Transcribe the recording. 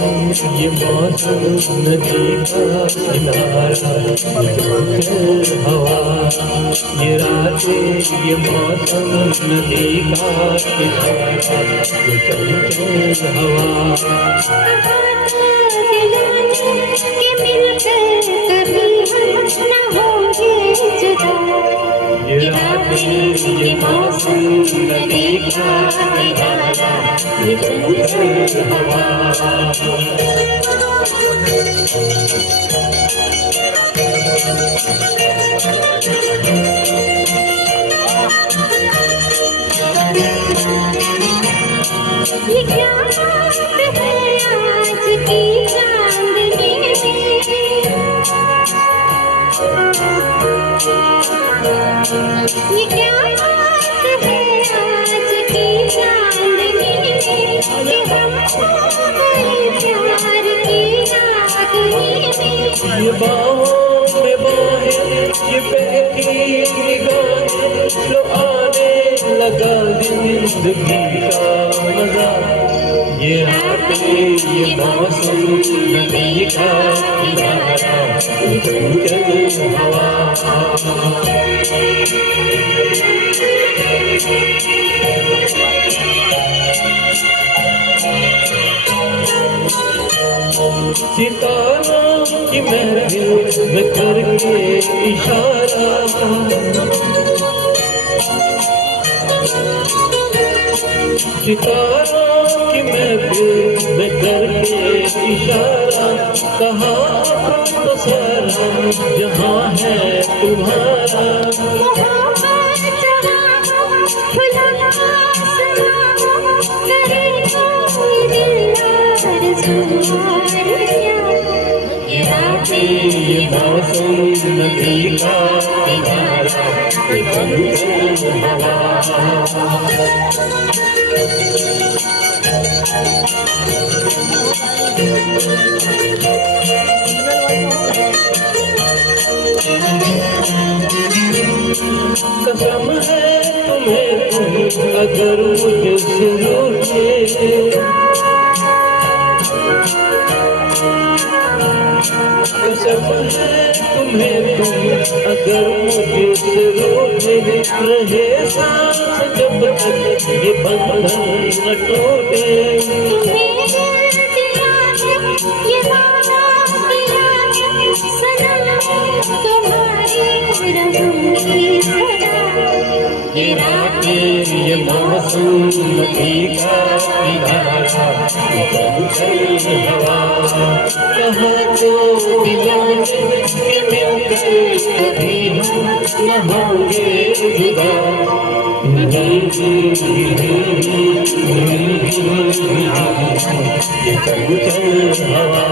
ये मौसम नदी का किनारा, चंचल हवा। ये रातें ये मौसम नदी का किनारा, ये चंचल हवा। ये रातें ये मौसम नदी का किनारा, ये चंचल हवा। ये क्या बात है आज की चांदनी में, ये क्या बात है आज की चांदनी में, कि हम गए प्यार की रागनी में। ये बाहों में बाहें ये बहती निगाहें, लो आने लगा जिंदगी का मजा। ये रातें ये मौसम नदी का किनारा, ये चंचल हवा। सितारों की महफिल में करके इशारा, सितारों की महफिल में करके इशारा, कहा तो सारा जहाँ है तुम्हारा। ये रातें ये मौसम नदी का किनारा, ये चंचल हवा। कसम है तुम्हें तुम अगर मुझसे रूठे, कसम है तुम्हें तुम अगर मुझसे रूठे, रहे सांस जब तक ये बंधन न टूटे। ये रातें ये मौसम नदी का किनारा, ये चंचल हवा। कहाँ तो दीवाने कि मिलकर कभी हम न होंगे जुदा। ये चंचल हवा।